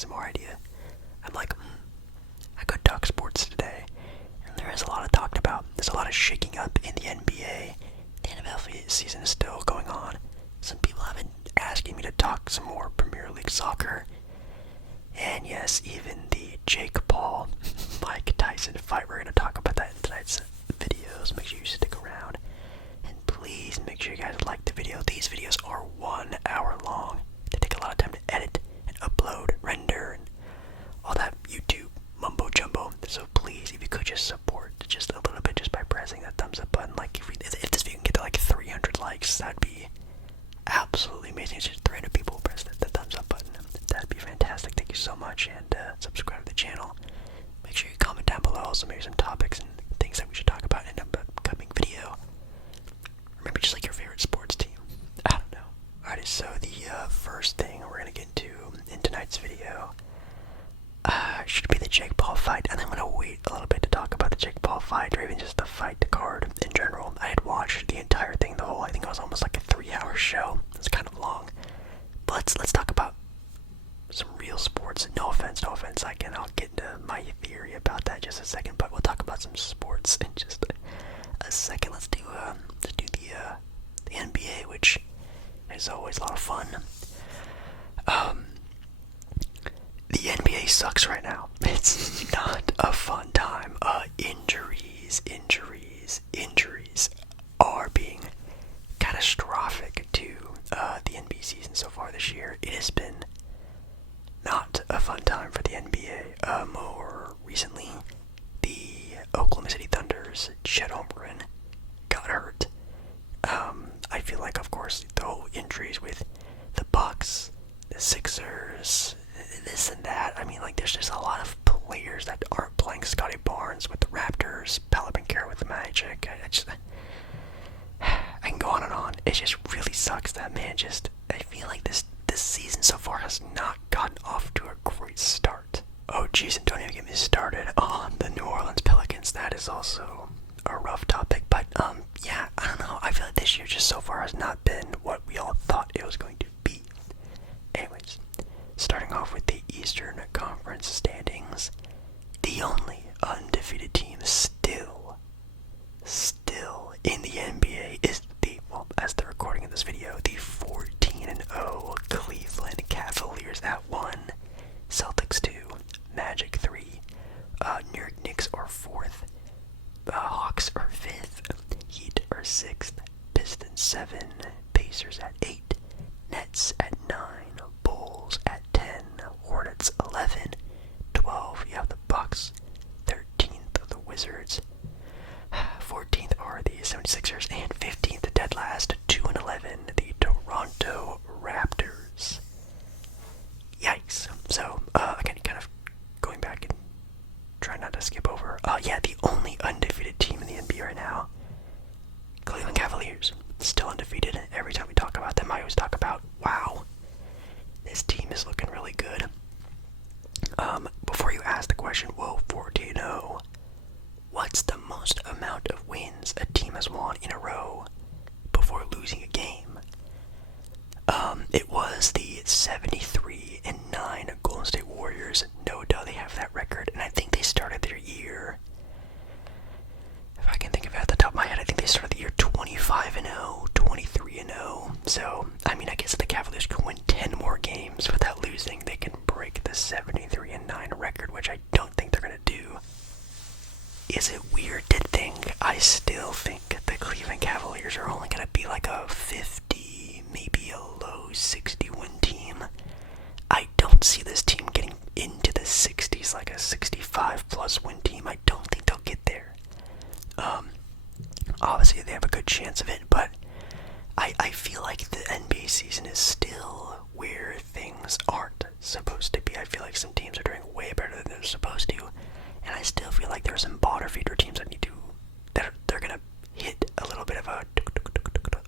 ASMR idea. I'm like, I could talk sports today, and there is a lot of talked about. There's a lot of shaking up in the NBA. The NFL season is still going on. Some people have been asking me to talk some more Premier League soccer. And yes, even the Jake Paul, Mike Tyson fight. We're going to talk about that in tonight's videos. Make sure you stick around. And please make sure you guys like the video. These videos are 1 hour long. They take a lot of time to edit and upload, render, and all that YouTube mumbo jumbo. So please, if you could just support just a little bit just by pressing that thumbs up button. Like if this video can get to like 300 likes, that'd be absolutely amazing. It's just 300 people press the thumbs up button. That'd be fantastic. Thank you so much, and subscribe to the channel. Make sure you comment down below also maybe some topics and things that we should talk about in an upcoming video. Or maybe just like your favorite sports team. I don't know. Alrighty, so the first thing we're gonna get into in tonight's video should be the Jake Paul fight, and I'm gonna wait a little bit to talk about the Jake Paul fight, or even just the fight card in general. I had watched the entire thing, I think it was almost like a 3-hour show. It's kind of long. But let's talk about some real sports. No offense. I'll get into my theory about that in just a second, but we'll talk about some sports in just a second. Let's do the NBA, which is always a lot of fun. The NBA sucks right now. It's not a fun time. Injuries are being catastrophic to the NBA season so far this year. It has been not a fun time for the NBA. More recently, the Oklahoma City Thunder's Chet Holmgren got hurt. I feel like, of course, the whole injuries with the Bucks, the Sixers, this and that. I mean, like, there's just a lot of players that aren't playing. Scotty Barnes with the Raptors, Pelican with the Magic. I can go on and on. It just really sucks that, man. I feel like this season so far has not gotten off to a great start. Oh, jeez, and don't even get me started on the New Orleans Pelicans. That is also a rough topic. But, yeah, I don't know. I feel like this year just so far has not been what we all thought it was going to be. Anyways, starting off with the Eastern Conference standings, the only undefeated team still in the NBA is as the recording of this video, the 14-0 Cleveland Cavaliers at 1, Celtics 2, Magic 3, New York Knicks are 4th, Hawks are 5th, Heat are 6th, Pistons 7, Pacers at 8, Nets at 9, Bulls at 10, Hornets 11, 12, you have the Bucks, 13th the Wizards, 14th are the 76ers, and 15th, dead last, 2-11, the Toronto Raptors. Yikes. So, again, kind of going back and trying not to skip over. Yeah, the only undefeated team in the NBA right now, Cleveland Cavaliers, still undefeated. Every time we talk about them, I always talk about, wow, this team is looking really good. Before you ask the question, whoa, 14-0, what's the most amount of wins a team has won in a row before losing a game? It was the 73-9 Golden State Warriors. No doubt they have that record, and I think they started their year, if I can think of it at the top of my head, I think they started the year 25-0, 23-0. So, I mean, I guess if the Cavaliers can win 10 more games without losing, they can break the 73-9 record, which I don't think they're going to do. Is it weird to think? I still think the Cleveland Cavaliers are only going to be like a 50, maybe a low 60 win team. I don't see this team getting into the 60s, like a 65 plus win team. I don't think they'll get there. Obviously they have a good chance of it, but I feel like the NBA season is still where things aren't supposed to be. I feel like some teams are doing way better than they're supposed to, and I still feel like there are some bottom feeder teams that they're gonna hit a little bit of a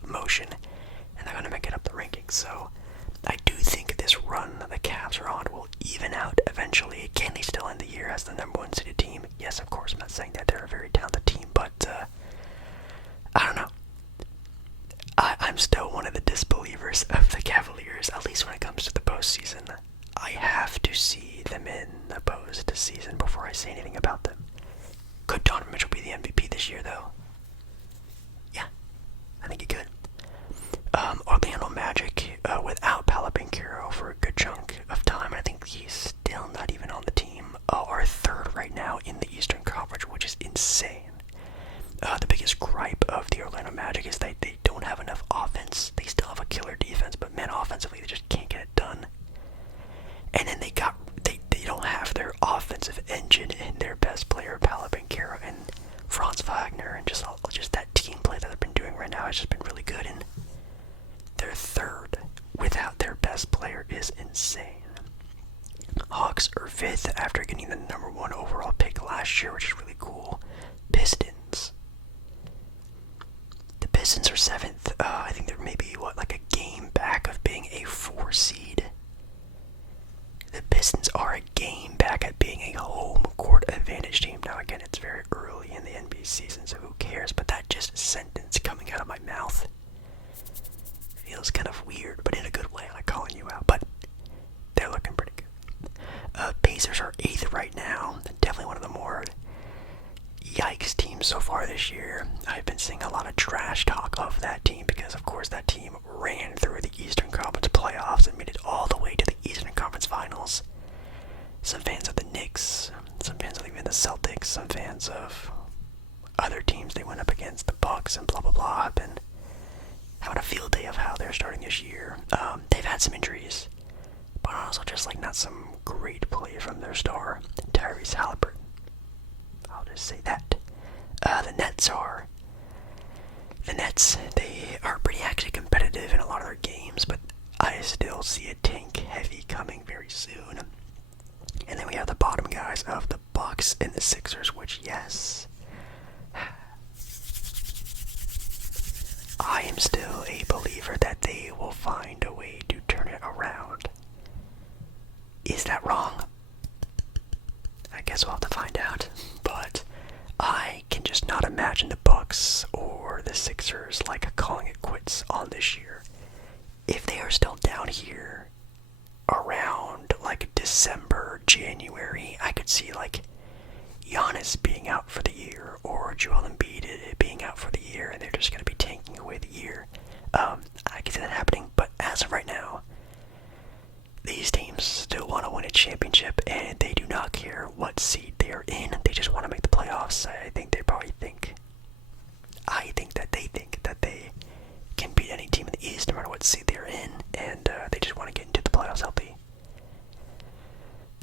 motion, and they're gonna make it up the rankings. So I do think this run the Cavs are on will even out eventually. Can they still end the year as the number 1 seeded team? Yes, of course. I'm not saying that they're a very talented team, but I don't know. I'm still one of the disbelievers of the Cavaliers, at least when it comes to the postseason. I have to to see them in the postseason before I say anything about them. Could Donovan Mitchell be the MVP this year, though? Yeah, I think he could. Orlando Magic, without Palapinquero for a good chunk of time. I think he's still not even on the team. Are third right now in the Eastern Conference, which is insane. The biggest gripe of the Orlando Magic is that they don't have enough offense. They still have a killer defense, but man, offensively they just can't get it done. And then they don't have their offensive engine in their best player, Palapinquero and Franz Wagner, and just that team play that they've been doing right now has just been really good. And their third without their best player is insane. Hawks are fifth after getting the number 1 overall pick last year, which is really cool. Pistons. The Pistons are seventh. I think they're maybe, like a game back of being a 4 seed. The Pistons are a game back at being a home court advantage team. Now, again, it's very early in the NBA season, so who cares? But that just sentence coming out of my mouth feels kind of weird, but in a good way, like calling you out. But they're looking pretty good. Pacers are 8th right now. Definitely one of the more yikes teams so far this year. I've been seeing a lot of trash talk of that team because, of course, that team ran through the Eastern Conference playoffs and made it all the way to the Eastern Conference Finals. Some fans of the Knicks, some fans of even the Celtics, some fans of other teams they went up against, the Bucks and blah blah blah, have been having a field day of how they're starting this year. They've had some injuries, but also just not some great play from their star, Tyrese Halliburton. I'll just say that. The Nets, they are pretty actually competitive in a lot of their games, but I still see a tank heavy coming very soon. And then we have the bottom guys of the Bucks and the Sixers, which, yes, I am still a believer that they will find a way to turn it around. Is that wrong? I guess we'll have to find out. But I can just not imagine the Bucks or the Sixers calling it quits on this year. If they are still down here around December, January, I could see Giannis being out for the year or Joel Embiid being out for the year, and they're just going to be tanking away the year. I can see that happening, but as of right now, these teams still want to win a championship, and they do not care what seed they are in. They just want to make the playoffs. I think that they can beat any team in the East, no matter what seed they're in, and they just want to get into the playoffs healthy.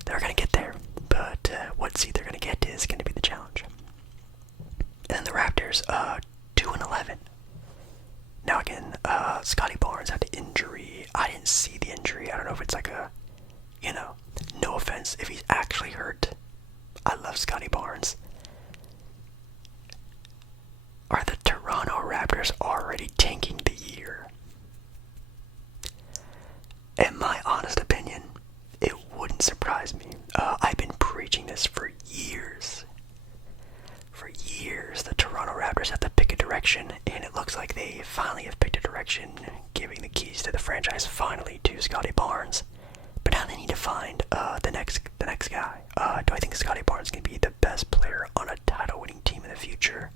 They're going to get there, but what seed they're going to get is going to be the challenge. And then the Raptors, 2-11. Now again, Scotty Barnes had the injury. I didn't see the injury. I don't know if it's no offense if he's actually hurt. I love Scotty Barnes. Are the Toronto Raptors already tanking the year? In my honest opinion, it wouldn't surprise me. I've been preaching this for years. For years, the Toronto Raptors have to pick a direction, and it looks like they finally have picked a direction, giving the keys to the franchise finally to Scotty Barnes. But now they need to find the next guy. Do I think Scotty Barnes can be the best player on a title-winning team in the future?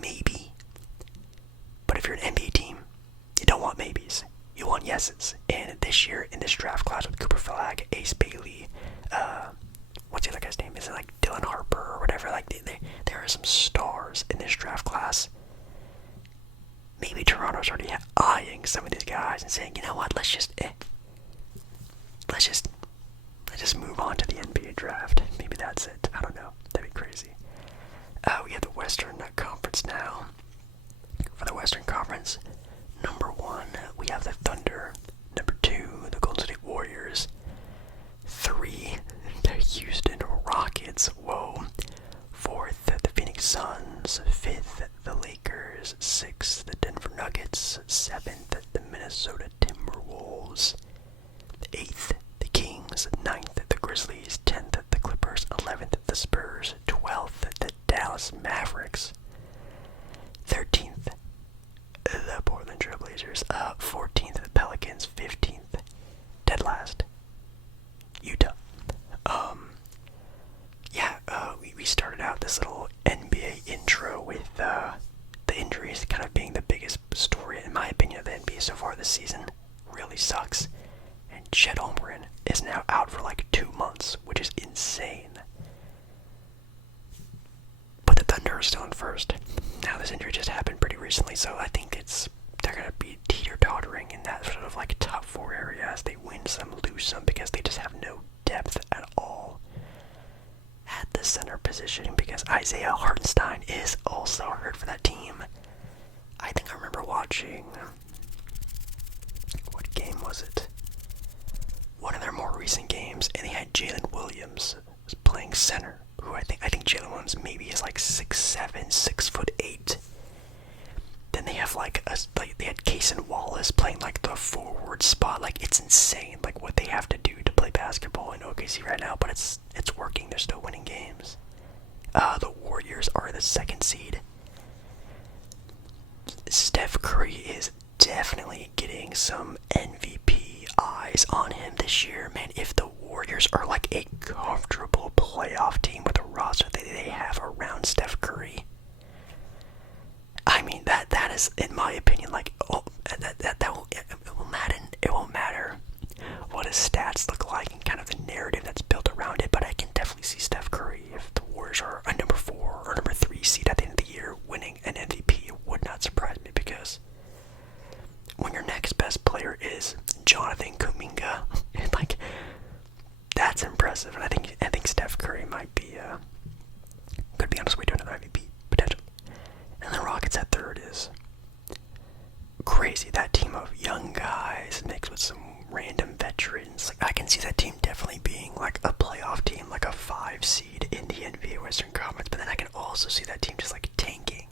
Maybe. But if you're an NBA team, you don't want maybes. You want yeses. And this year, in this draft class with Cooper Flag, Ace Bailey, what's the other guy's name? Is it Dylan Harper or whatever? There are some stars in this draft class. Maybe Toronto's already eyeing some of these guys and saying, you know what, let's just move on to the NBA draft. Maybe that's it. I don't know. That'd be crazy. We have the Western Conference now. For the Western Conference, number 1, we have the Thunder. Number 2, the Golden State Warriors. 3, the Houston Rockets. Whoa. 4th, the Phoenix Suns. 5th, the Lakers. 6th, the Denver Nuggets. 7th, the Minnesota Timberwolves. 8th, the Kings. 9th, the Grizzlies. 10th, the Clippers. 11th, the Spurs. 12th, the Dallas Mavericks. 13th, the Portland Trail Blazers. 14th, the Pelicans. 15th, dead last, is now out for like 2 months, which is insane. But the Thunder are still in first. Now this injury just happened pretty recently, so I think they're gonna be teeter-tottering in that sort of like top 4 area as they win some, lose some, because they just have no depth at all at the center position, because Isaiah Hartenstein is also hurt for that team. I think I remember watching, what game was it? One of their more recent games, and they had Jalen Williams playing center, who I think Jalen Williams maybe is like 6'7", 6'8". Then they have they had Cason Wallace playing like the forward spot. Like, it's insane, like what they have to do to play basketball in OKC right now. But it's working. They're still winning games. The Warriors are the 2nd seed. Steph Curry is definitely getting some MVP eyes on him this year, man. If the Warriors are like a comfortable playoff team with a roster that they have around Steph Curry, I mean, that is, in my opinion, like, it won't matter what his stats look like and kind of the narrative that's built around it, but I can definitely see Steph Curry, if the Warriors are a number 4 or number 3 seed at the end of the year, winning an MVP. It would not surprise me, because when your next best player is Jonathan Kuminga, like, that's impressive, and I think Steph Curry might be, could be on his way to another MVP, potentially. And the Rockets at 3rd is crazy. That team of young guys mixed with some random veterans. Like, I can see that team definitely being like a playoff team, like a 5 seed in the NBA Western Conference. But then I can also see that team just like tanking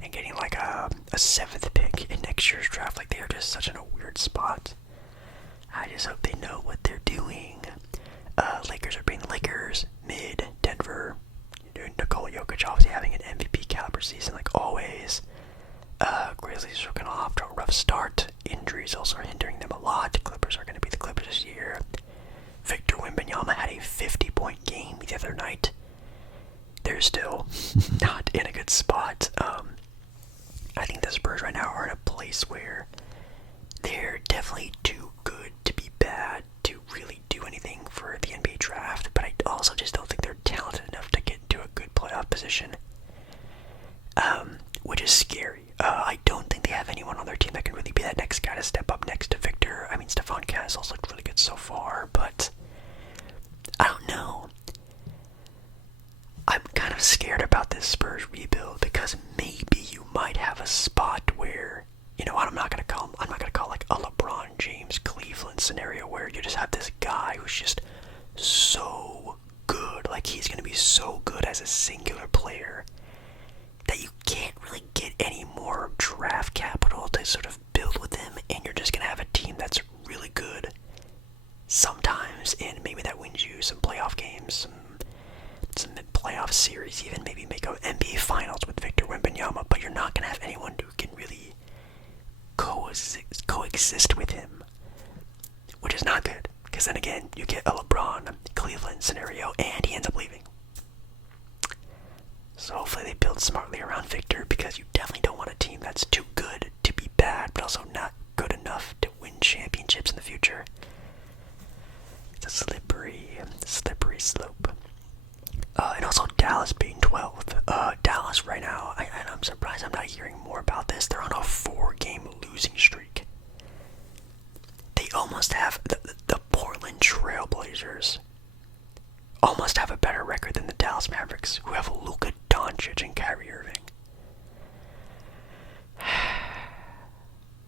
and getting like a 7th pick in next year's draft. Like, they are just such in a weird spot. I just hope they know what they're doing. Lakers are being the Lakers. Mid. Denver. Nikola Jokic obviously having an MVP caliber season like always. Grizzlies are going off to a rough start. Injuries also are hindering them a lot. The Clippers are going to be the Clippers this year. Victor Wembanyama had a 50-point game the other night. They're still not in a good spot. I think the Spurs right now are in a place where they're definitely too good to be bad to really do anything for the NBA draft, but I also just don't think they're talented enough to get into a good playoff position, which is scary. I don't think they have anyone on their team that can really be that next guy to step up next to Victor. I mean, Stephon Castle's looked really good so far, but I don't know. I'm kind of scared about this Spurs rebuild, because maybe you might have a spot where, you know, I'm not gonna call like a LeBron James Cleveland scenario where you just have this guy who's just so good, like he's gonna be so good as a singular player that you can't really get any more draft capital to sort of build with him, and you're just gonna have a team that's really good sometimes, and maybe that wins you some playoff games, some playoff series, even maybe make an NBA Finals with Victor Wembanyama, but you're not gonna have anyone who can really coexist with him, which is not good, because then again, you get a LeBron Cleveland scenario, and he ends up leaving. So hopefully they build smartly around Victor, because you definitely don't want a team that's too good to be bad, but also not good enough to win championships in the future. It's a slippery slope. And also Dallas being 12th. Dallas right now, I'm surprised I'm not hearing more about this. They're on a 4-game losing streak. They almost have the Portland Trailblazers almost have a better record than the Dallas Mavericks, who have Luka Doncic and Kyrie Irving.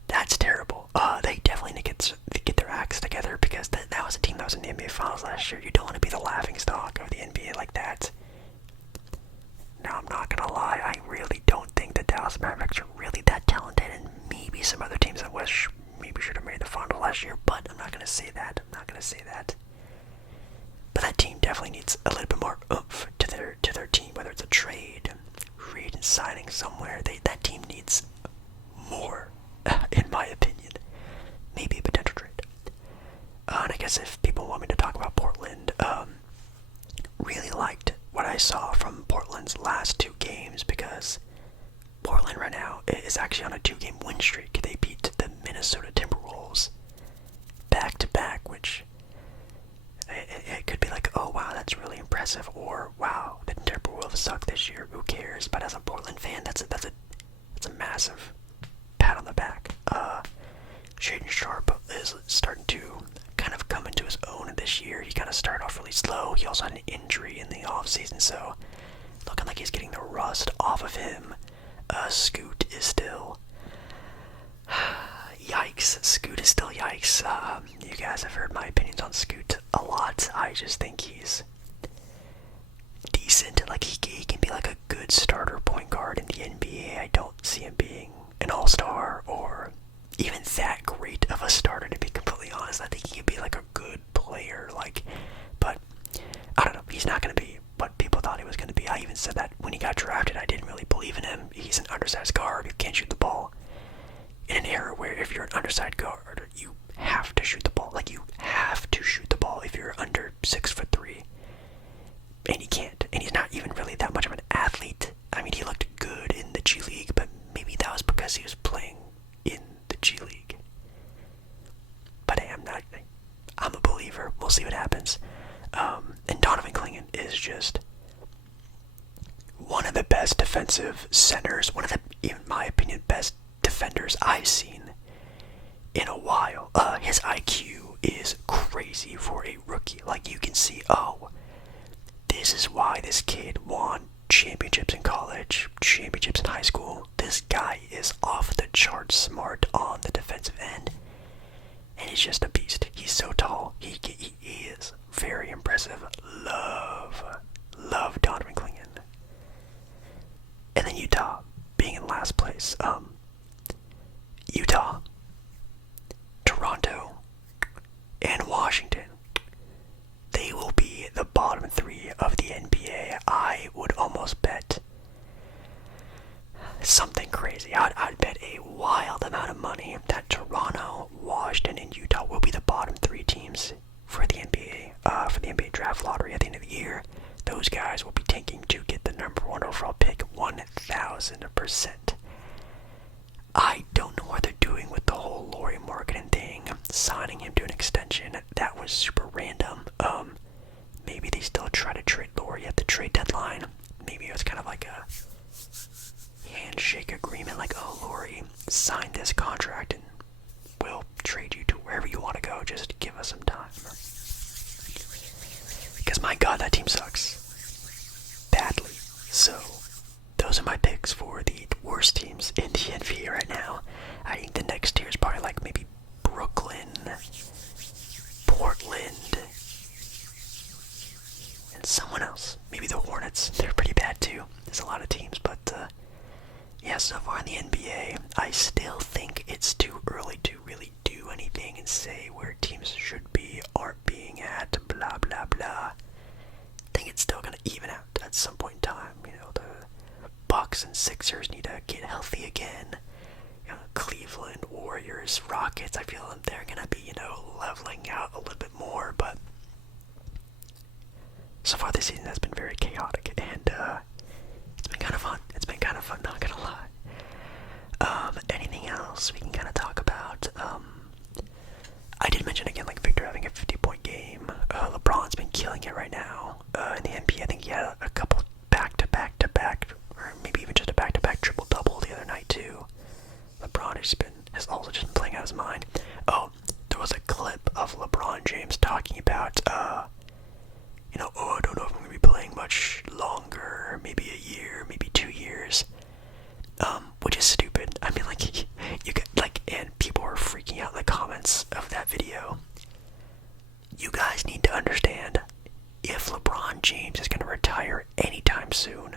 That's terrible. They definitely need to get their acts together, because that was a team that was in the NBA Finals last year. You don't want to be the laughingstock of the NBA like that. Now, I'm not gonna lie, I really don't think the Dallas Mavericks are really that talented, and maybe some other teams in the West maybe should have made the final last year, but I'm not gonna say that. But that team definitely needs a little bit more oomph to their team, whether it's a trade, free agent signing somewhere. That team needs more, in my opinion. Maybe a potential trade. And I guess if people want me to talk about Portland, really liked what I saw from Portland's last 2 games, because Portland right now is actually on a 2-game win streak. They beat the Minnesota Timberwolves back-to-back, which impressive, or wow, the Timberwolves suck this year. Who cares? But as a Portland fan, that's a massive pat on the back. Shaedon Sharpe is starting to kind of come into his own this year. He kind of started off really slow. He also had an injury in the offseason, so looking like he's getting the rust off of him. Scoot is still yikes. Scoot is still yikes. You guys have heard my opinions on Scoot a lot. I just think he's decent. Like he can be like a good starter point guard in the NBA. I don't see him being an all-star or even that great of a starter, to be completely honest. I think he could be like a good player, but I don't know. He's not going to be what people thought he was going to be. I even said that when he got drafted. I didn't really believe in him. He's an undersized guard who can't shoot the ball. In an era where if you're an undersized guard, you have to shoot the ball. Like, you have to shoot the ball if you're under 6'3". And he can't. And he's not even really that much of an athlete. I mean, he looked good in the G League, but maybe that was because he was playing in the G League. But hey, I'm a believer. We'll see what happens. And Donovan Clingan is just one of the best defensive centers, one of the, in my opinion, best defenders I've seen in a while. His IQ is crazy for a rookie. Like, you can see, this is why this kid won championships in college, championships in high school. This guy is off the charts smart on the defensive end, and he's just a beast. He's so tall. He is very impressive. Love Donovan Clingan. And then Utah being in last place. Utah, Toronto, and Washington. They will be the bottom three of the NBA. I would almost bet something crazy. I'd bet a wild amount of money that Toronto, Washington, and Utah will be the bottom three teams for the NBA draft lottery at the end of the year. Those guys will be tanking to get the number 1 overall pick 1,000%. I don't know what they're doing with the whole Lauri Markkanen thing, signing him to an extension. That was super random. Maybe they still try to trade Lauri at the trade deadline. Maybe it was kind of like a handshake agreement, like, Lauri, sign this contract and we'll trade you to wherever you want to go. Just give us some time. Because my God, that team sucks badly. So those are my picks for the worst teams in the NBA right now. I think the next tier is probably like maybe Brooklyn, Portland, and someone else. Maybe the Hornets. They're pretty bad too. There's a lot of teams, but yeah, so far in the NBA, I still think it's too early to really do anything and say where teams should be, aren't being at, blah, blah, blah. I think it's still going to even out at some point in time. You know, the Bucks and Sixers need to get healthy again. You know, Cleveland, Warriors, Rockets, I feel like they're going to be, leveling out a little bit more, but so far this season has been very chaotic, and it's been kind of fun. It's been kind of fun, not gonna lie. Anything else we can kind of talk about? I did mention again, like, Victor having a 50-point game. LeBron's been killing it right now. In the NBA, I think he had a couple back-to-back, or maybe even just a back-to-back triple-double the other night too. LeBron has also just been playing out his mind. Oh, there was a clip of LeBron James talking about, I don't know if I'm going to be playing much longer, maybe a year, maybe 2 years, which is stupid. I mean, like, you get, like, and people are freaking out in the comments of that video. You guys need to understand, if LeBron James is going to retire anytime soon,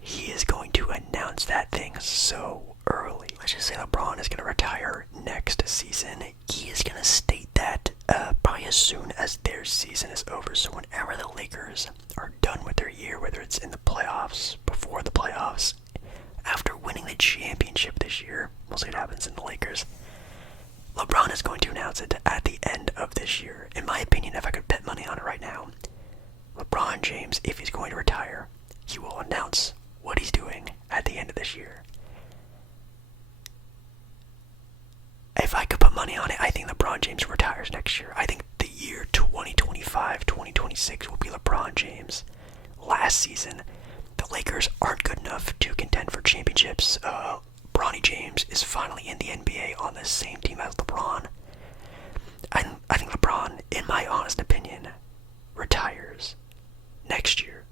he is going to announce that thing so early. Let's just say LeBron is going to retire next season. He is going to state that probably as soon as their season is over. So whenever the Lakers are done with their year, whether it's in the playoffs, before the playoffs, after winning the championship this year, we'll see what happens in the Lakers, LeBron is going to announce it at the end of this year. In my opinion, if I could bet money on it right now, LeBron James, if he's going to retire, he will announce what he's doing at the end of this year. If I could put money on it, I think LeBron James retires next year. I think the year 2025-26 2026 will be LeBron James. Last season, the Lakers aren't good enough to contend for championships. Bronny James is finally in the NBA on the same team as LeBron. I think LeBron, in my honest opinion, retires next year.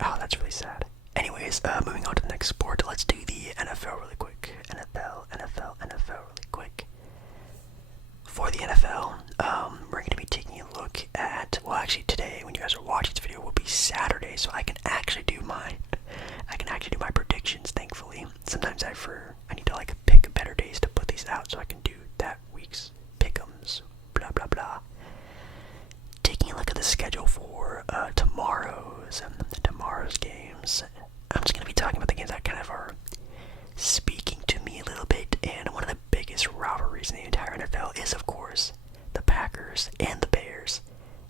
Oh, that's really sad. Anyways, moving on to the next sport. Let's do the NFL really quick. NFL really quick. For the NFL, we're going to be taking a look at, well, actually today, when you guys are watching this video, will be Saturday, so I can actually do my predictions, thankfully. Sometimes I need to like pick better days to put these out so I can do that week's pick'ems, blah blah blah. Taking a look at the schedule for tomorrow's games. I'm just going to be talking about the games that kind of are speaking to me a little bit, and one of the biggest rivalries in the entire NFL is, of course, the Packers and the Bears.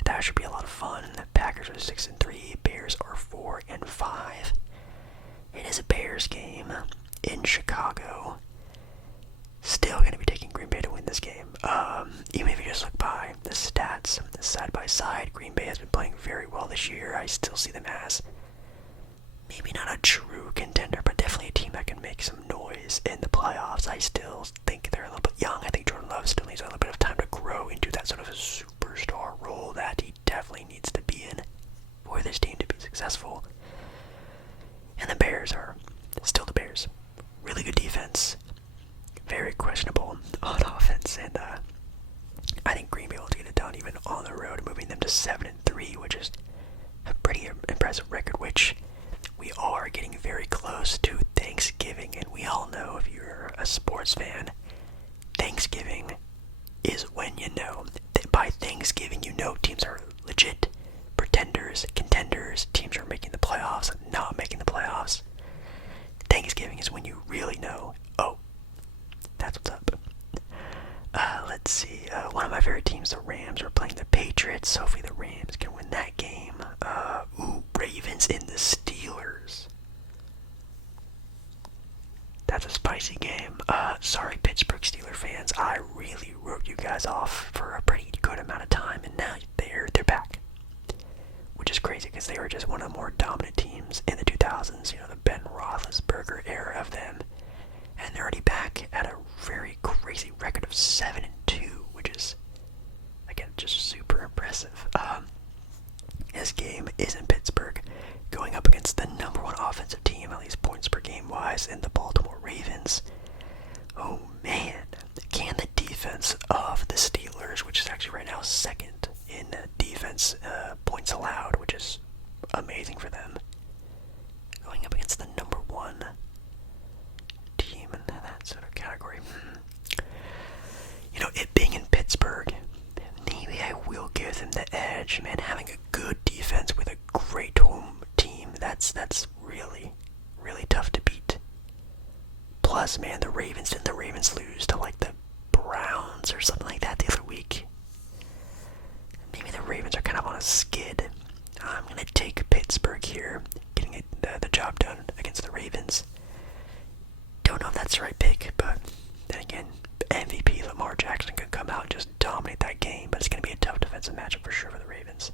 That should be a lot of fun. The Packers are 6-3, Bears are 4-5. It is a Bears game in Chicago. Still going to be taking Green Bay to win this game. Even if you just look by the stats, side by side, Green Bay has been playing very well this year. I still see them as maybe not a true contender, but definitely a team that can make some noise in the playoffs. I still think they're a little bit young. I think Jordan Love still needs a little bit of time to grow into that sort of a superstar role that he definitely needs to be in for this team to be successful. And the Bears are still the Bears. Really good defense. Very questionable on offense. And I think Green Bay will get it done even on the road, moving them to 7-3, which is a pretty impressive record, which we are getting very close to Thanksgiving. And we all know, if you're a sports fan, Thanksgiving is when you know. By Thanksgiving, you know teams are legit pretenders, contenders, teams are making the playoffs, not making the playoffs. Thanksgiving is when you really know, oh, that's what's up. Let's see, one of my favorite teams, the Rams, are playing the Patriots. Hopefully the Rams can win that game. Ravens and the Steelers. That's a spicy game. Sorry, Pittsburgh Steelers fans. I really wrote you guys off for a pretty good amount of time, and now they're back. Which is crazy, because they were just one of the more dominant teams in the 2000s, you know, the Ben Roethlisberger era of them. And they're already back at a very crazy record of 7-2, which is, again, just super impressive. This game is in Pittsburgh, going up against the number one offensive team, at least points per game wise, in the Baltimore Ravens. Oh man, can the defense of the Steelers, which is actually right now second in defense points allowed, which is amazing for them, going up against the number one team in that sort of category. You know, it being in Pittsburgh, maybe I will give them the edge, man. Having a good defense with a great home team, that's really, really tough to beat. Plus, man, the Ravens lose to like the Browns or something like that the other week. Maybe the Ravens are kind of on a skid. I'm going to take Pittsburgh here, getting the job done against the Ravens. Don't know if that's the right pick, but then again, MVP Lamar Jackson could come out and just dominate that game, but it's going to be a tough defensive matchup for sure for the Ravens.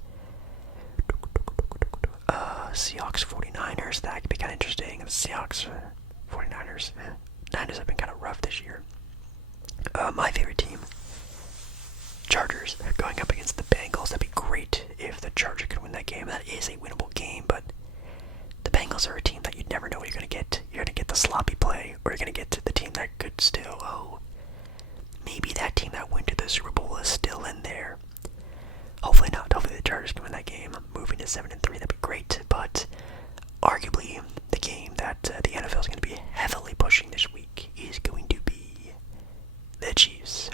Seahawks 49ers, that could be kind of interesting. The Seahawks 49ers, Niners have been kind of rough this year. My favorite team, Chargers, going up against the Bengals. That'd be great if the Chargers could win that game. That is a winnable game, but the Bengals are a team that you'd never know what you're going to get. You're going to get the sloppy play, or you're going to get the team that could still, maybe that team that went to the Super Bowl is still in there. Hopefully not. Hopefully the Chargers can win that game. Moving to 7-3, that'd be great. But arguably, the game that the NFL is going to be heavily pushing this week is going to be the Chiefs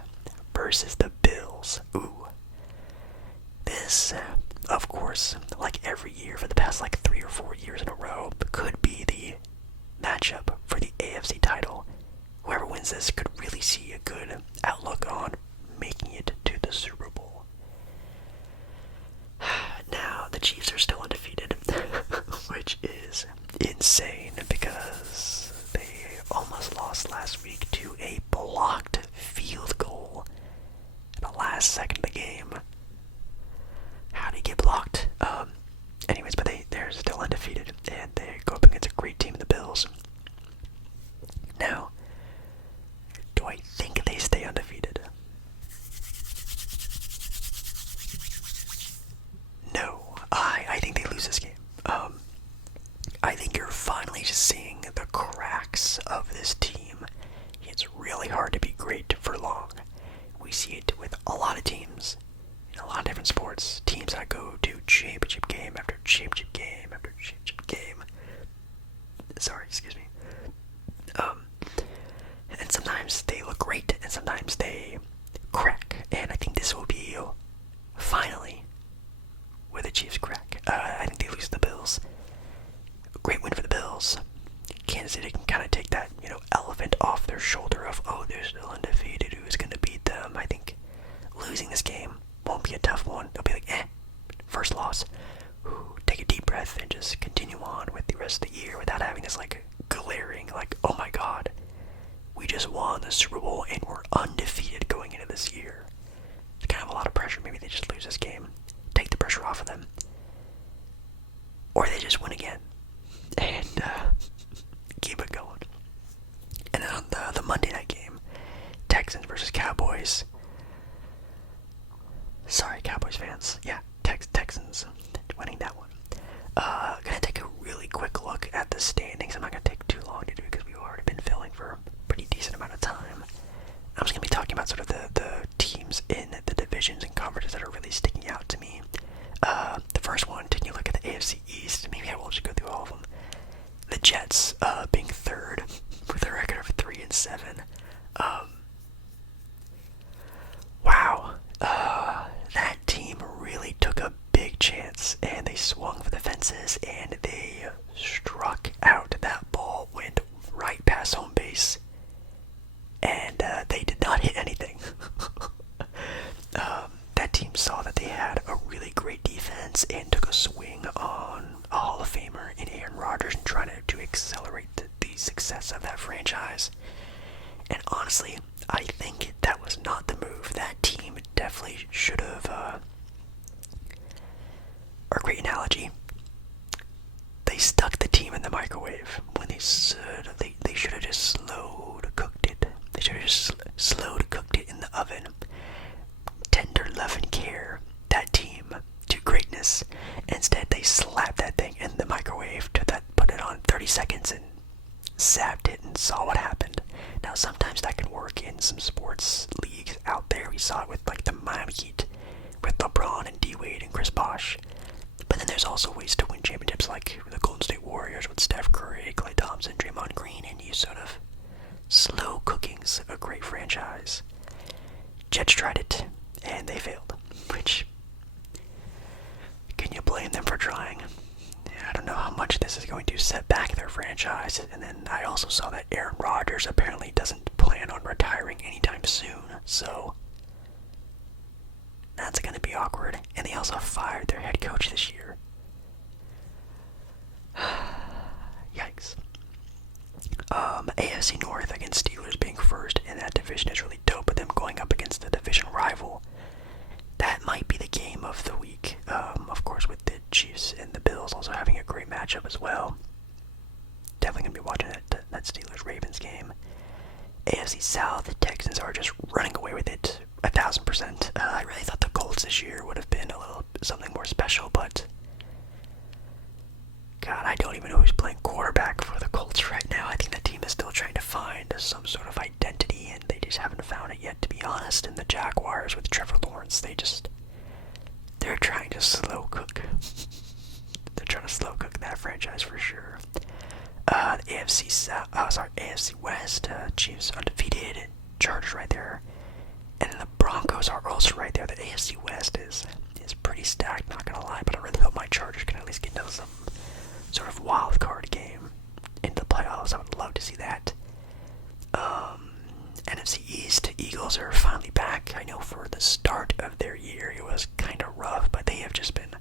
versus the Bills. Ooh. This, of course, like every year for the past like 3 or 4 years in a row, could be the matchup for the AFC title. Whoever wins this could really see a good outlook on making it to the Super Bowl. Now, the Chiefs are still undefeated, which is insane because they almost lost last week to a blocked field goal at the last second of the game. how did he get blocked? Anyways, but they're still undefeated, and they go up against a great team in the Bills. Now, do I think they stay undefeated? No, I think they lose this game. I think you're finally seeing the cracks of this team. It's really hard to be great for long. We see it with a lot of teams in a lot of different sports. Teams that go to championship game after championship game after championship game. Sorry, excuse me. And sometimes they look great, and sometimes they crack. And I think this will be finally where the Chiefs crack. I think they lose the Bills. A great win for the Bills. Kansas City can kind of take that, elephant off their shoulder of, oh, they're still undefeated, who's going to beat them? I think losing this game won't be a tough one. They'll be like, first loss. Ooh, take a deep breath and just continue on with the rest of the year without having this, glaring, oh my god, we just won the Super Bowl and we're undefeated going into this year. It's kind of a lot of pressure. Maybe they just lose this game, take the pressure off of them, or they just win again and keep it going. And then on the Monday night game, Texans versus Cowboys. Sorry, Cowboys fans. Yeah, Texans winning that one. Gonna take a really quick look at the standings. I'm not gonna take too long to do because we've already been filming for a pretty decent amount of time. I'm just gonna be talking about sort of the teams in the divisions and conferences that are really sticking out to me. The first one, taking a look at the AFC East. Maybe I will just go through all of them. The Jets being third with a record of 3-7. Wow. That team really took a big chance, and they swung for the fences, and they struck out. That ball went right past home base, and they did not hit anything. That team saw that they had a really great defense and took a swing on a Hall of Famer in Aaron Rodgers and trying to accelerate the success of that franchise. And honestly, I think that was not the move. That team definitely should have, or great analogy, they stuck the team in the microwave when they should. They should have just slowed cooked it. They should have just slowed cooked it in the oven. Tender love and care that team to greatness. Instead, they slapped that thing in the microwave, put it on 30 seconds, and zapped it and saw what happened. Now, sometimes that can work in some sports leagues out there. We saw it with the Miami Heat, with LeBron and D-Wade and Chris Bosh. But then there's also ways to win championships, like the Golden State Warriors with Steph Curry, Klay Thompson, Draymond Green, and you sort of slow cooking's a great franchise. Jets tried it, and they failed. Which, can you blame them for trying? I don't know how much this is going to set back their franchise. And then I also saw that Aaron Rodgers apparently doesn't plan on retiring anytime soon, so that's going to be awkward. And they also fired their head coach this year. Yikes. AFC North against Steelers being first in that division is really dope, but them going up against the division rival, that might be the game of the week. Of course, with the Chiefs and the Bills also having a great matchup as well. Definitely going to be watching that Steelers-Ravens game. AFC South, the Texans are just running away with it 1,000%. I really thought the Colts this year would have been a little something more special, but God, I don't even know who's playing quarterback for the Colts right now. I think the team is still trying to find some sort of identity, and they just haven't found it yet, to be honest. And the Jaguars with Trevor Lawrence, they're trying to slow cook. They're trying to slow cook that franchise for sure. The AFC West, Chiefs undefeated, Chargers right there, and then the Broncos are also right there. The AFC West is pretty stacked, not gonna lie, but I really hope my Chargers can at least get into some sort of wild card game into the playoffs. I would love to see that. NFC East, Eagles are finally back. I know for the start of their year it was kind of rough, but they have just been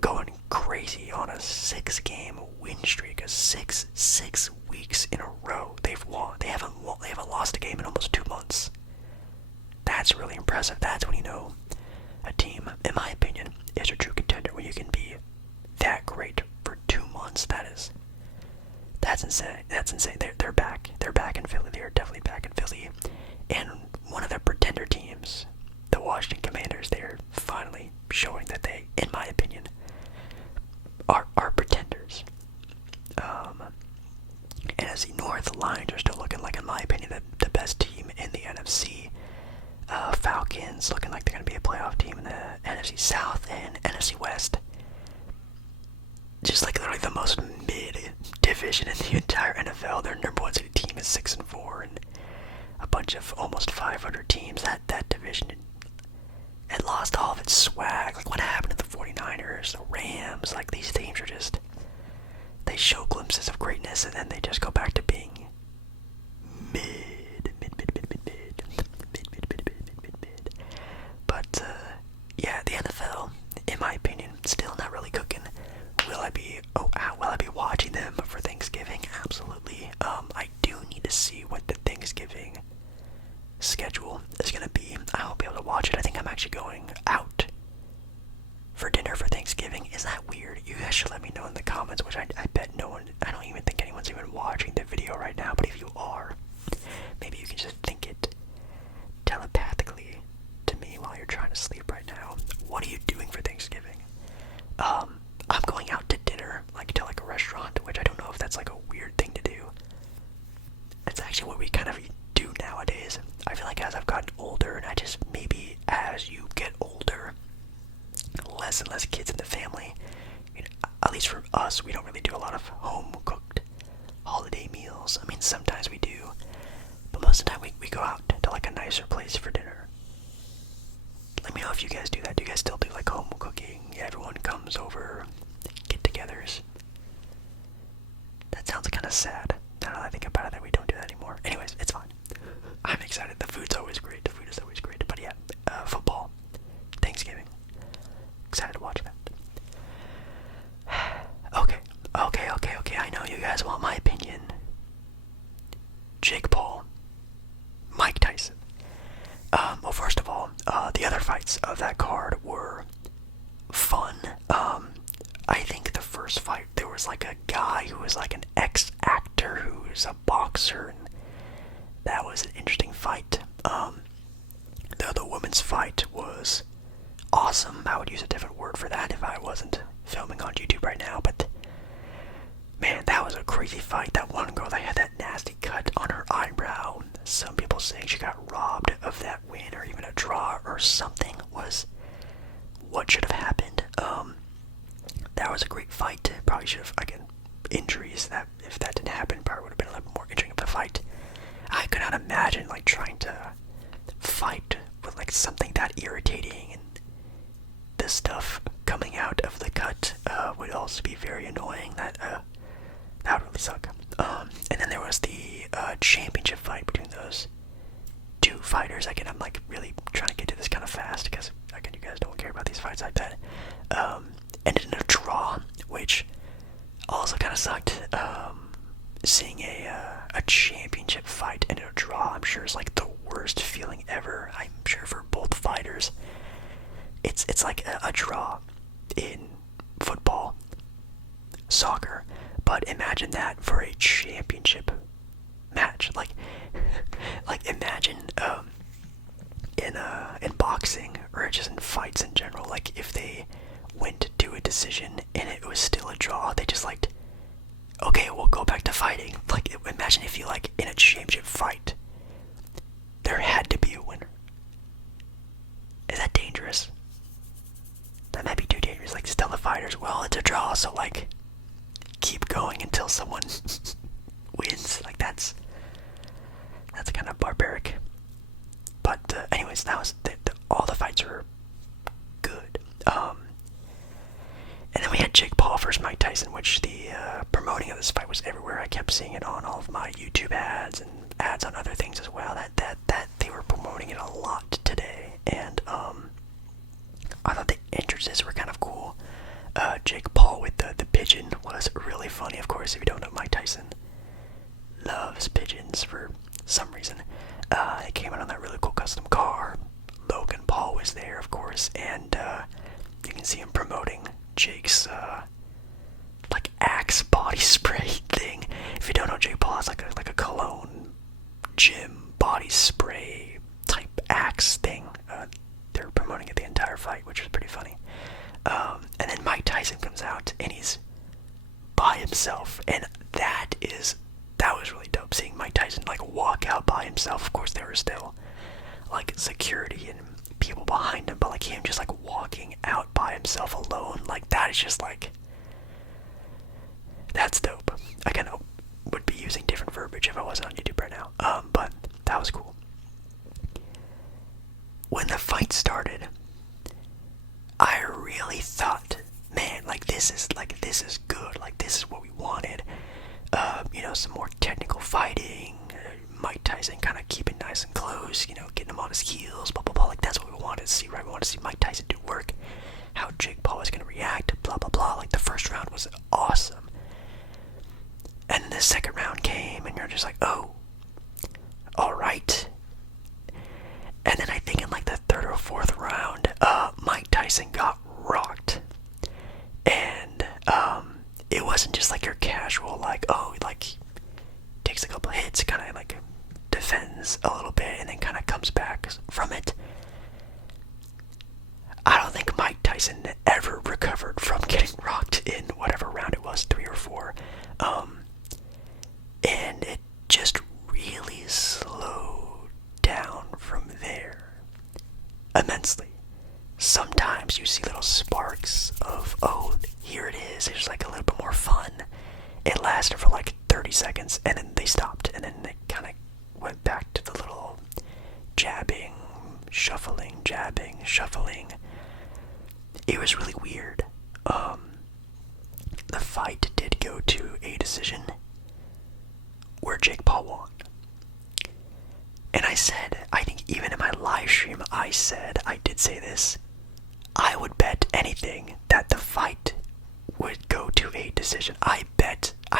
going crazy on a 6-game win streak, six weeks in a row they've won. They haven't lost a game in almost 2 months. That's really impressive. That's when you know a team, in my opinion, you can be that great for 2 months. That's insane. That's insane. They're back. They're back in Philly. They're definitely back in Philly. And one of the pretender teams, the Washington Commanders, they're finally showing that they, in my opinion, are pretenders. NFC North Lions are still looking like, in my opinion, the best team in the NFC. Falcons looking like they're going to be a playoff team in the NFC South, and NFC West, just like literally the most mid division in the entire NFL. Their number one seeded team is 6-4, and a bunch of almost 500 teams. That division, it lost all of its swag. Like, what happened to the 49ers, the Rams? Like, these teams are just, they show glimpses of greatness, and then they just go back to being mid. But yeah, the NFL, in my opinion, still not really cooking. Will I be watching them for Thanksgiving? Absolutely. I do need to see what the Thanksgiving schedule is gonna be. I won't be able to watch it. I think I'm actually going out for dinner for Thanksgiving. Is that weird? You guys should let me know in the comments, which I bet no one, I don't even think anyone's even watching the video right now, but if you are, maybe you can just think it telepathically to me while you're trying to sleep right now. What are you doing for Thanksgiving? I'm going out to dinner, like to like a restaurant, which I don't know if that's like a weird thing to do. It's actually what we kind of do nowadays. I feel like as I've gotten older, and maybe as you get older, less and less kids in the family, at least for us, we don't really do a lot of home-cooked holiday meals. I mean, sometimes we do, but most of the time we go out to like a nicer place for dinner. Let me know if you guys do that. Do you guys still do like home cooking? Everyone comes over, get-togethers. That sounds kind of sad. Now that I think about it, that we don't do that anymore. Anyways, it's fine. I'm excited. The food's always great. The food is always great. But yeah, football, Thanksgiving. Excited to watch that. Okay. I know you guys want my opinion. Jake Paul, Mike Tyson. Well, first of all, the other fights of that card were fun. I think the first fight, there was like a guy who was like an ex-actor who was a boxer, and that was an interesting fight. The women's fight was awesome. I would use a different word for that if I wasn't filming on YouTube right now, but man, that was a crazy fight. That one girl that had that nasty cut on her eyebrow, some people saying she got robbed of that win or even a draw or something was what should have happened. That was a great fight. Probably should have, again, injuries, that if that didn't happen, probably would have been a little more interesting of the fight. I could not imagine like trying to fight with like something that irritating, and this stuff coming out of the cut would also be very annoying. That would really suck. And then there was the championship fight between those two fighters. Again, I'm like really trying to get to this kind of fast because again, you guys don't care about these fights, I bet. Ended in a draw, which also kind of sucked. Seeing a championship fight end in a draw, I'm sure is like the worst feeling ever. I'm sure for both fighters. It's like a draw in football, soccer, but imagine that for a championship match. Like imagine in boxing or just in fights in general, like if they went to a decision and it was still a draw, they just like, okay, we'll go back to fighting. Like, imagine if you like in a championship fight, there had to be a winner. Is that dangerous? That might be too dangerous. Like, just tell the fighters, well, it's a draw, so like, keep going until someone wins. Like, that's kind of barbaric. But anyways, that was all the fights were good. And then we had Jake Paul versus Mike Tyson, which the promoting of this fight was everywhere. I kept seeing it on all of my YouTube ads and ads on other things as well. That they were promoting it a lot today, and I thought the entrances were kind of cool. Jake Paul with the pigeon was really funny. Of course, if you don't know, Mike Tyson loves pigeons for some reason. It came out on that really cool custom car. Logan Paul was there, of course, and you can see him promoting Jake's like Axe body spray thing. If you don't know, Jake Paul has like a cologne gym body spray type Axe thing. They're promoting it the entire fight, which was pretty funny. And then Mike Tyson comes out and he's by himself, and that was really dope, seeing Mike Tyson like walk out by himself. Of course there were still like security and people behind him, but like him just like walking out by himself alone, like that is just like, that's dope. Again, I would be using different verbiage if I wasn't on YouTube right now, but that was cool. When the fight started, I really thought, man, like this is good, like this is what we wanted. Some more technical fighting, Mike Tyson kind of keeping nice and close, getting him on his heels, blah blah blah, like that's what we wanted to see, right? We wanted to see Mike Tyson do work, how Jake Paul was going to react, blah blah blah. Like the first round was awesome, and then the second round came and you're just like, oh, alright. And then I think in like the third or fourth round, Mike Tyson got rocked. And it wasn't just like your casual, like, oh, like, takes a couple hits, kind of like defends a little bit, and then kind of comes back from it. I don't think Mike Tyson ever recovered from getting rocked in whatever round it was, 3 or 4. And it just really slowed down from there immensely. Sometimes you see little sparks of, oh, here it is, there's like a little bit more fun. It lasted for like 30 seconds, and then they stopped, and then they kind of went back to the little jabbing, shuffling, jabbing, shuffling. It was really weird. The fight did go to a decision where Jake Paul won. And I think even in my live stream, I did say this, I would bet anything that the fight would go to a decision. I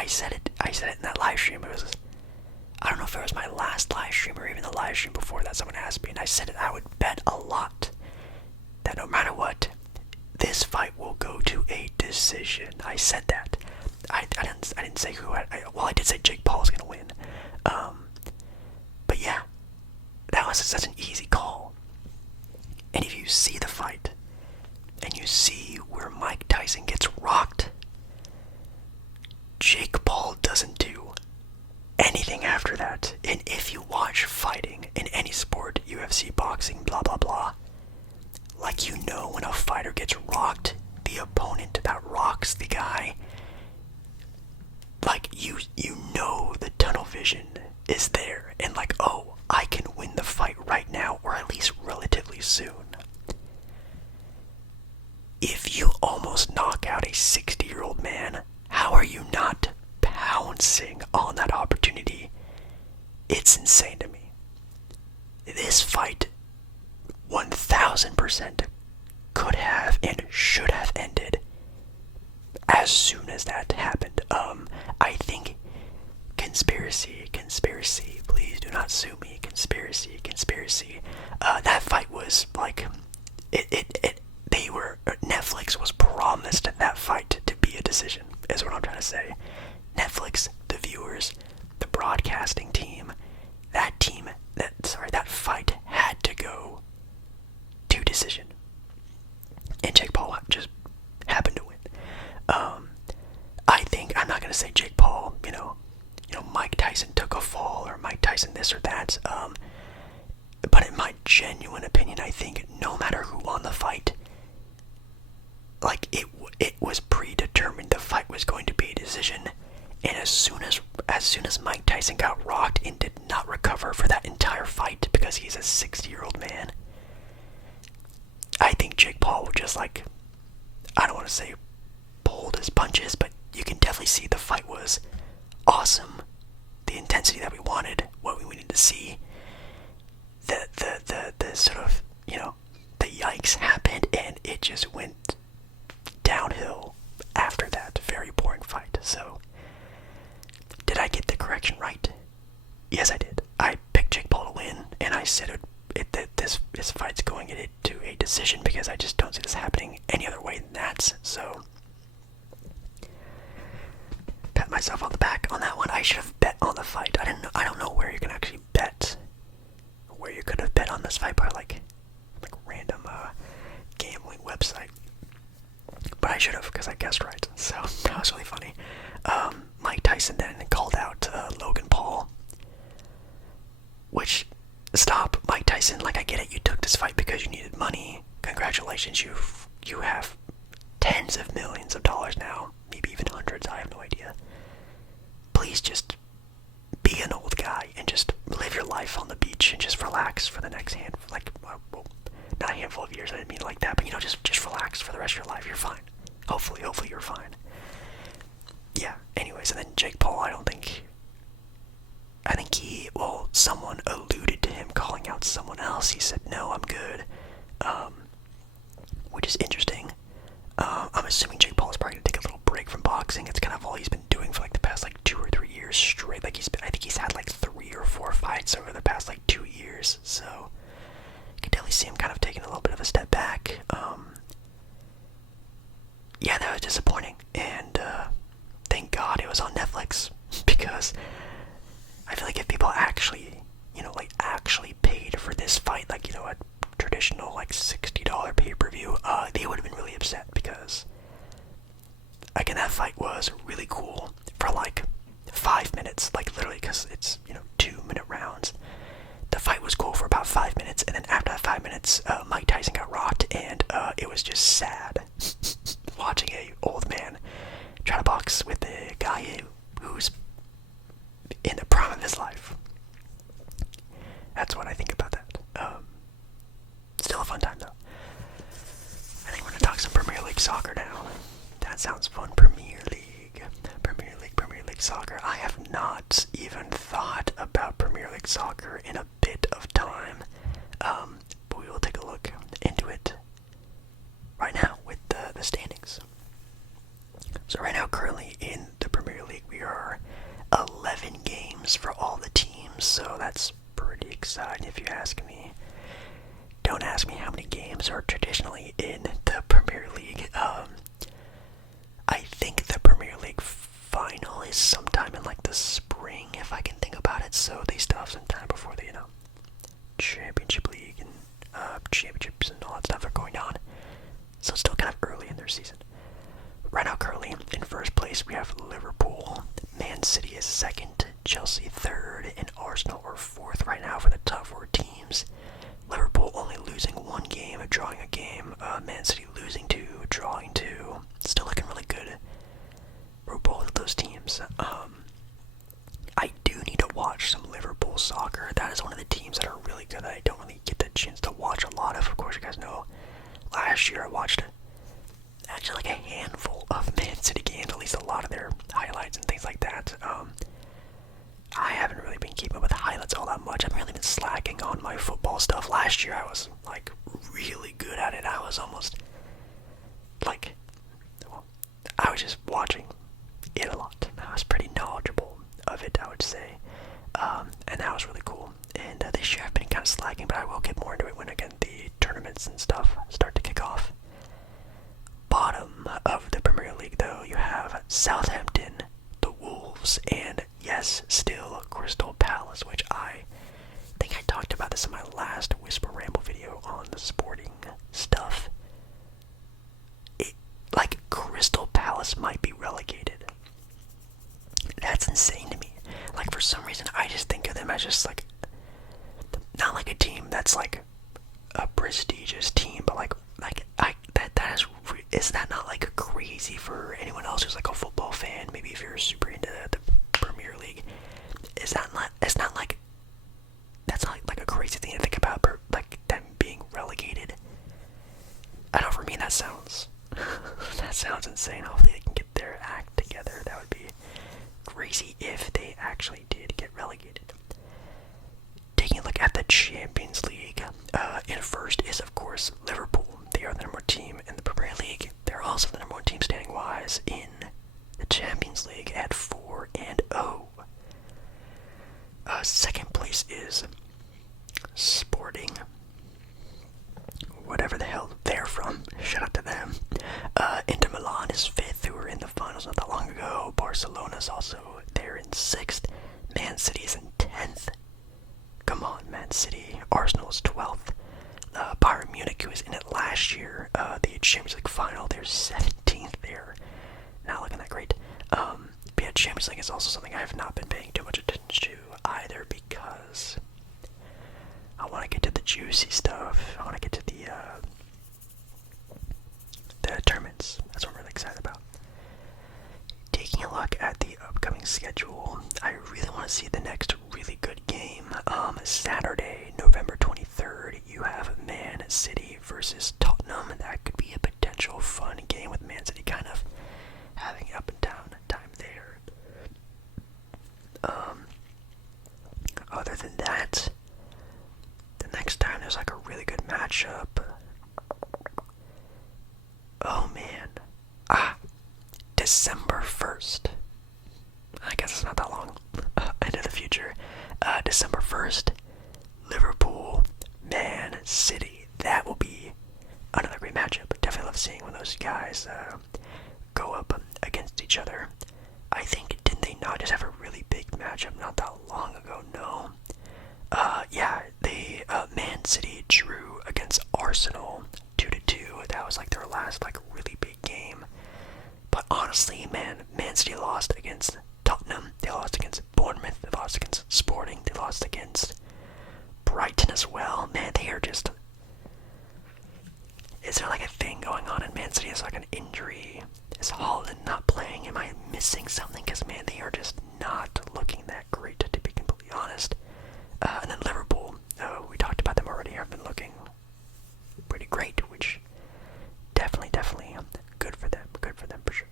said it in that live stream. I don't know if it was my last live stream or even the live stream before that, someone asked me, and I said it, I would bet a lot that no matter what, this fight will go to a decision. I said that. I didn't say who. I did say Jake Paul's gonna win. But yeah, that was such an easy call. And if you see the fight, and you see where Mike Tyson gets rocked, Jake Paul doesn't do anything after that. And if you watch fighting in any sport, UFC, boxing, blah blah blah, like when a fighter gets rocked, the opponent that rocks the guy, like the tunnel vision is there, and like, oh, I can win the fight right now, or at least relatively soon. If you almost knock out a 60-year-old man, how are you not pouncing on that opportunity? It's insane to me. This fight 1000% could have and should have ended as soon as that happened. I think conspiracy, please do not sue me, conspiracy. That fight was like, Netflix was promised that fight to be a decision, is what I'm trying to say. Netflix, the viewers, the broadcasting team, that fight had to go to decision. And Jake Paul just happened to win. I think, I'm not going to say Jake Paul, Mike Tyson took a fall, or Mike Tyson this or that, but in my genuine opinion, I think no matter who won the fight, like, it was predetermined the fight was going to be a decision, and as soon as Mike Tyson got rocked and did not recover for that entire fight because he's a 60-year-old man, I think Jake Paul would just, like, I don't want to say pulled his punches, but you can definitely see the fight was awesome. The intensity that we wanted, what we needed to see, the sort of, the yikes happened, and it just went downhill after that very boring fight. So, did I get the correction right? Yes, I did. I picked Jake Paul to win, and I said that this fight's going to a decision because I just don't see this happening any other way than that. So, pat myself on the back on that one. I should have bet on the fight. I don't know where you can actually bet. Where you could have bet on this fight, probably like random gambling website. But I should have, because I guessed right. So that was really funny. Mike Tyson then called out Logan Paul. Which, stop, Mike Tyson. Like, I get it. You took this fight because you needed money. Congratulations, you have tens of millions of dollars now, maybe even hundreds. I have no idea. Please just be an old guy and just live your life on the beach and just relax for the next not a handful of years. I didn't mean it like that, but just relax for the rest of your life. You're fine. Hopefully you're fine. Yeah. Anyways, and then Jake Paul. I think someone alluded to him calling out someone else. He said, "No, I'm good," which is interesting. I'm assuming Jake Paul is probably gonna take a little break from boxing. It's kind of all he's been doing for the past 2 or 3 years straight. I think he's had 3 or 4 fights over the past 2 years. So you can definitely see him kind of taking a little bit of a step back. Yeah, that was disappointing, and thank God it was on Netflix, because I feel like if people actually, actually paid for this fight, a traditional $60 pay-per-view, they would have been really upset, because again, that fight was really cool for 5 minutes, literally, because it's 2-minute rounds. The fight was cool for about 5 minutes, and then after that 5 minutes, Mike Tyson got rocked, and it was just sad watching a old man try to box with a guy who's in the prime of his life. That's what I think about that. Still a fun time, though. I think we're going to talk some Premier League soccer now. That sounds fun. Premier League soccer. I have not even thought about Premier League soccer in a bit of time. But we will take a look into it right now with the standings. So right now, currently in the Premier League, we are 11 games for all the teams, so that's pretty exciting if you ask me. Don't ask me how many games are traditionally in the Premier League. I think the Premier League final is sometime in the spring, if I can think about it, so they still have some time before the, Championship League and championships and all that stuff are going on. So it's still kind of early in their season. Right now, currently, in first place, we have Liverpool. Man City is second, Chelsea third, and Arsenal are fourth right now for the top 4 teams. Liverpool only losing 1 game, drawing a game. Man City losing 2, drawing 2. Still looking really good for both of those teams. I do need to watch some Liverpool soccer. That is one of the teams that are really good that I don't really get the chance to watch a lot of. Of course, you guys know, last year I watched actually a handful of Man City games, at least a lot of their highlights and things like that. I haven't really been keeping up with highlights all that much. I've really been slacking on my football stuff. Last year I was really good at it. I was almost I was just watching it a lot. I was pretty knowledgeable of it, I would say. And that was really cool. And this year I've been kind of slacking, but I will get more into it when, again, the tournaments and stuff start to kick off. Bottom of the Premier League, though, you have Southampton, the Wolves, and yes, still Crystal Palace, which I think I talked about this in my last Whisper Ramble video on the sporting stuff. Crystal Palace might be relegated. That's insane to me. For some reason, I just think of them as just not a team that's a prestigious team, but is that not crazy for anyone else who's a football fan? Maybe if you're super into the Premier League, that's not a crazy thing to think about, them being relegated. I know, for me that sounds insane. Hopefully they can get their act together. That would be crazy if they actually did get relegated. Taking a look at the Champions League, in first is, of course, Liverpool. They are the number 1 team in the Premier League. They're also the number 1 team standing-wise in the Champions League at 4-0. Second place is Sporting, whatever the hell they're from. last year, the Champions League final. They're 17th there. Not looking that great. But yeah, Champions League is also something I have not been paying too much attention to either because I want to get to the juicy stuff. I want to get to the tournaments. That's what I'm really excited about. Taking a look at the upcoming schedule, I really want to see the next really good game. Saturday, November 23rd, you have Man City versus Tottenham. That could be a potential fun game with Man City kind of having up and down time there. Other than that, the next time there's like a really good matchup. Oh man. December 1st. I guess it's not that long into the future. December 1st, Liverpool, Man City. That will be another great matchup. Definitely love seeing when those guys go up against each other. I think, didn't they not just have a really big matchup not that long ago? No. Yeah, they, Man City drew against Arsenal 2-2. That was like their last like really big game. But honestly, Man City lost against Tottenham. They lost against Bournemouth. They lost against Sporting. They lost against Brighton as well. Man, they are just... Is there like a thing going on in Man City? Is like an injury? Is Haaland not playing? Am I missing something? Because, man, they are just not looking that great, to be completely honest. And then Liverpool. We talked about them already. Have been looking pretty great, which definitely good for them. Good for them for sure.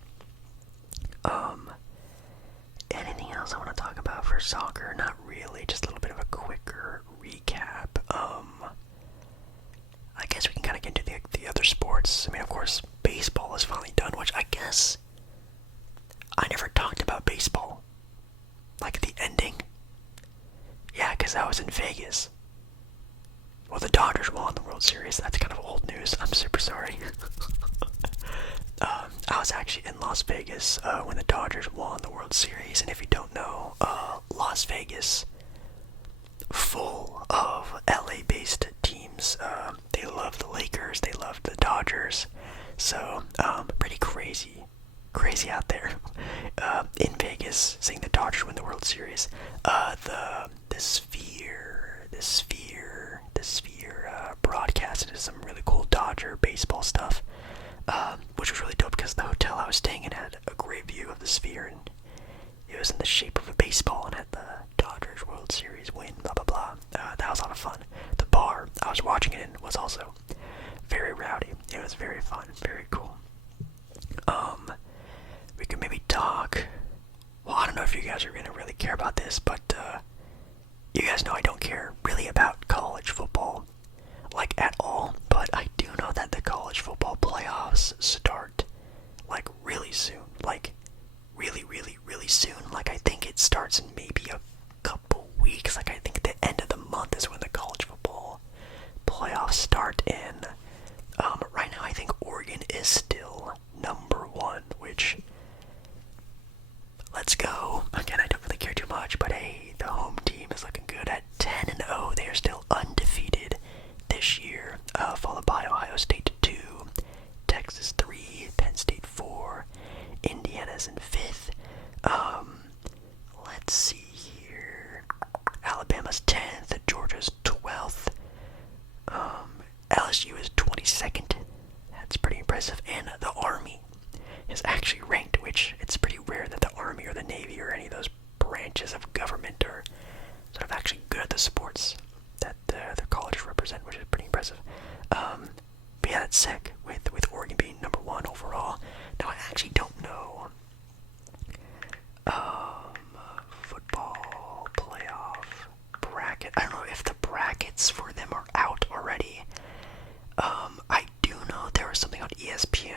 Anything else I want to talk about for soccer? Not really. Just a little bit of a quicker recap. I guess we can kind of get into the other sports. I mean, of course, baseball is finally done, which I guess I never talked about baseball. Like the ending. Yeah, because that was in Vegas. Well, the Dodgers won the World Series. That's kind of old news. I'm super sorry. I was actually in Las Vegas when the Dodgers won the World Series, and if you don't know, Las Vegas, full of LA-based teams. They love the Lakers, they love the Dodgers, so pretty crazy out there in Vegas, seeing the Dodgers win the World Series. The Sphere broadcasted some really cool Dodger baseball stuff. Which was really dope because the hotel I was staying in had a great view of the Sphere, and it was in the shape of a baseball and had the Dodgers World Series win, blah blah blah. That was a lot of fun. The bar I was watching it in was also very rowdy. It was very fun, very cool. We could maybe talk. Well, I don't know if you guys are gonna really care about this, but you guys know I don't care really about college football. Like at all, but I do know that the college football playoffs start like really soon, like really soon. Like I think it starts in maybe a couple weeks. Like I think the end of the month is when the college football playoffs start. And right now I think Oregon is still number one, which, let's go. Again, I don't really care too much, but hey, the home team is looking good at 10-0. They are still undefeated this year, followed by Ohio State 2, Texas 3, Penn State 4, Indiana's in 5th. Let's see here. Alabama's 10th, Georgia's 12th. LSU is 22nd. That's pretty impressive. And the Army is actually ranked, which it's pretty rare that the Army or the Navy or any of those branches of government are sort of actually good at the sports that their colleges represent, which is pretty impressive. But yeah, that's sick, with Oregon being number one overall. Now, I actually don't know football playoff bracket. I don't know if the brackets for them are out already. I do know there was something on ESPN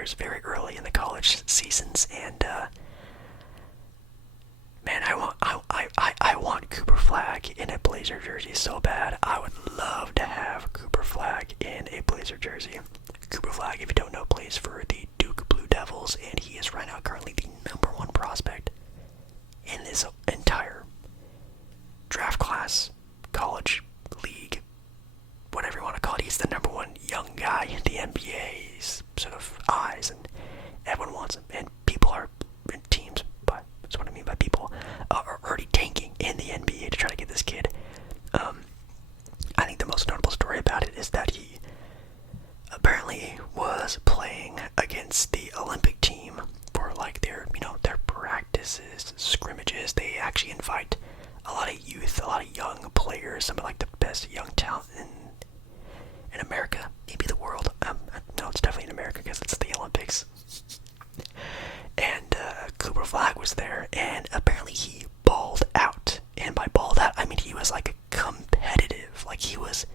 players very early in the college seasons, and man, I want Cooper Flagg in a Blazer jersey so bad. I would love to have Cooper Flagg in a Blazer jersey. Cooper Flagg, if you don't know, plays for the Duke Blue Devils, and he is right now currently the #1 prospect in this entire draft class, college, league, whatever you want to call it. He's the #1 young guy in the NBA's sort of eyes, and everyone wants him. And people are, in teams, but that's what I mean by people, are already tanking in the NBA to try to get this kid. I think the most notable story about it is that he apparently was playing against the Olympic team for like their practices, scrimmages. They actually invite a lot of youth, a lot of young players, some of like the best young talent in America, maybe the world. No, it's definitely in America because it's the Olympics. And Cooper Flagg was there, and apparently he balled out. And by balled out, I mean he was like competitive, like he was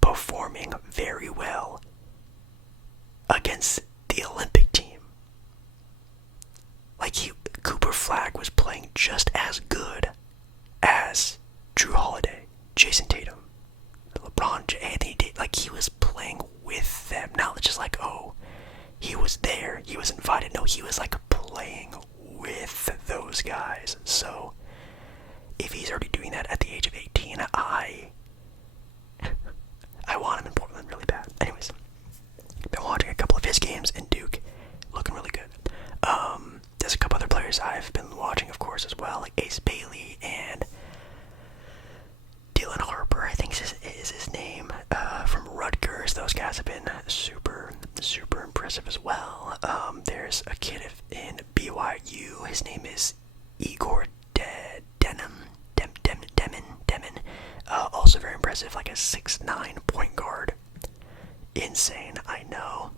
performing very well against the Olympic team. Like Cooper Flagg was playing just as good as Drew Holiday, Jason Tatum, LeBron James, Anthony Davis. Like he was playing with them. Not just like, oh, he was there, he was invited. No, he was like playing with those guys. So if he's already doing that at the age of 18, I want him in Portland really bad. Anyways, been watching a couple of his games in Duke, looking really good. There's a couple other players I've been watching, of course, as well, like Ace Bailey and Dylan Harper, I think is his name, from Rutgers. Those guys have been super, super impressive as well. There's a kid in BYU. His name is Igor Demin. Also very impressive, like a 6'9" point guard. Insane, I know.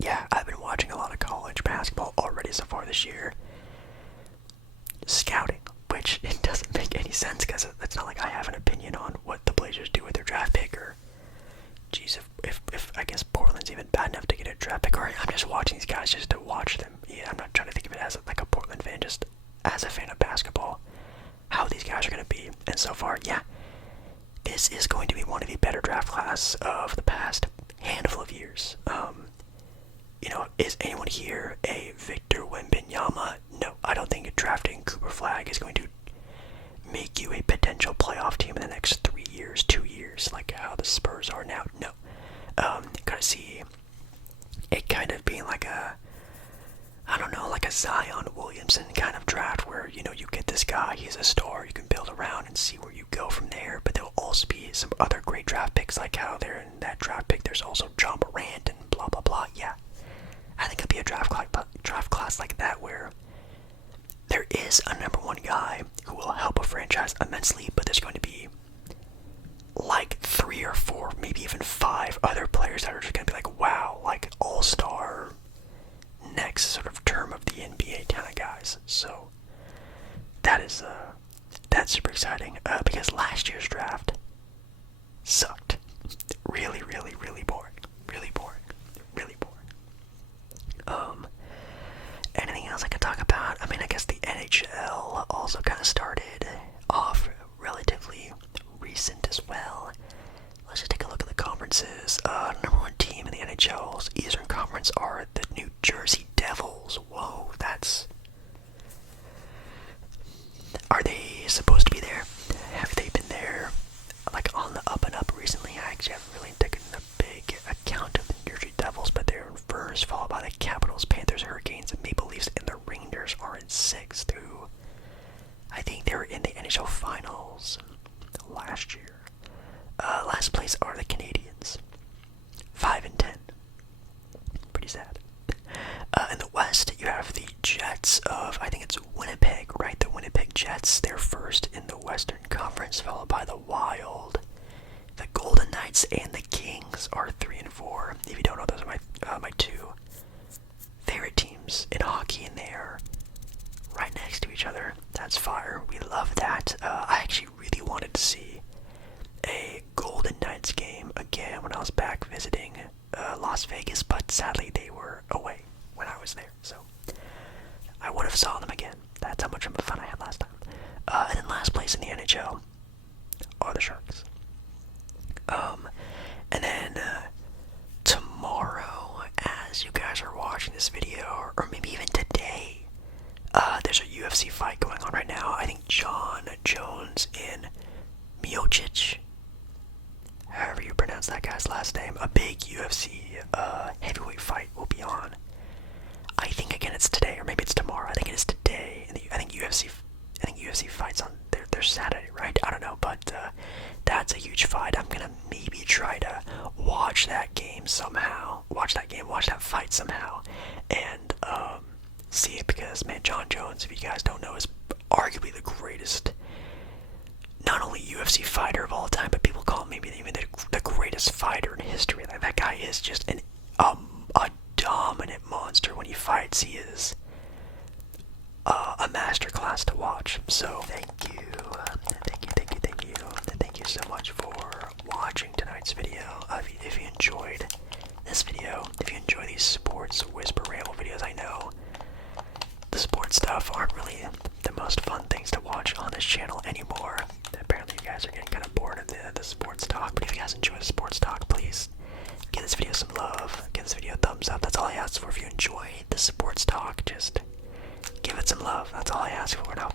Yeah, I've been watching a lot of college basketball already so far this year. Scouting, which it doesn't make any sense because it's not like I have an opinion on what the Blazers do with their draft pick, or geez, if I guess Portland's even bad enough to get a draft pick, or I'm just watching these guys just to watch them. Yeah, I'm not trying to think of it as like a Portland fan, just as a fan of basketball, how these guys are going to be. And so far, yeah, this is going to be one of the better draft class of the past handful of years. Is anyone here a Victor Wembanyama? No, I don't think drafting Cooper Flagg is going to make you a potential playoff team in the next 3 years, 2 years, like how the Spurs are now. No. Gotta see it kind of being like a Zion Williamson kind of draft where, you get this guy, he's a star, you can build around and see where you go from there. But there'll also be some other great draft picks, like how there in that draft pick there's also John Morant and blah blah blah. Yeah, I think it'll be a draft class like that where there is a #1 guy who will help a franchise immensely, but there's going to be like 3 or 4, maybe even 5 other players that are just going to be like, wow, like all-star next sort of term of the NBA kind of guys. So that's super exciting, because last year's draft sucked. Really, really, really boring. Really boring. Really boring. Anything else I could talk about? I mean, I guess the NHL also kind of started off relatively recent as well. Let's just take a look at the conferences. #1 team in the NHL's Eastern Conference are the New Jersey Devils. Whoa, are they supposed to be there? Have they been there, like, on the up and up recently? I actually haven't really taken a big account of the New Jersey Devils, but they're in first, followed by the Capitals, Panthers, Hurricanes, and Maple Leafs, and the Rangers are in 6th, who I think they were in the NHL Finals last year. Last place are the Canadiens, 5-10. Pretty sad. In the West, you have the Jets of, I think it's Winnipeg, right? The Winnipeg Jets, they're first in the Western Conference, followed by the Wild. The Golden Knights and the Kings are 3 and 4. If you don't know, those are my 2 favorite teams in hockey, and they are right next to each other. That's fire. We love that. I actually really wanted to see a Golden Knights game again when I was back visiting Las Vegas, but sadly name? A big UFC heavyweight fight will be on. I think again it's today, or maybe it's tomorrow. I think it is today. And I think UFC fights on their Saturday, right? I don't know, but that's a huge fight. I'm gonna maybe try to watch that game somehow. Watch that fight somehow, and see it, because man, John Jones, if you guys don't know, is arguably the greatest, not only UFC fighter of all time, but people call him maybe even the greatest fighter in history. Like, that guy is just a dominant monster when he fights. He is a masterclass to watch. So thank you so much for watching tonight's video. If you enjoyed this video, if you enjoy these sports whisper ramble videos, I know the sports stuff aren't really the most fun things to watch on this channel anymore. Apparently you guys are getting kind of bored of the sports talk, but if you guys enjoy the sports talk, please give this video some love, give this video a thumbs up. That's all I ask for. If you enjoy the sports talk, just give it some love. That's all I ask for, and I'll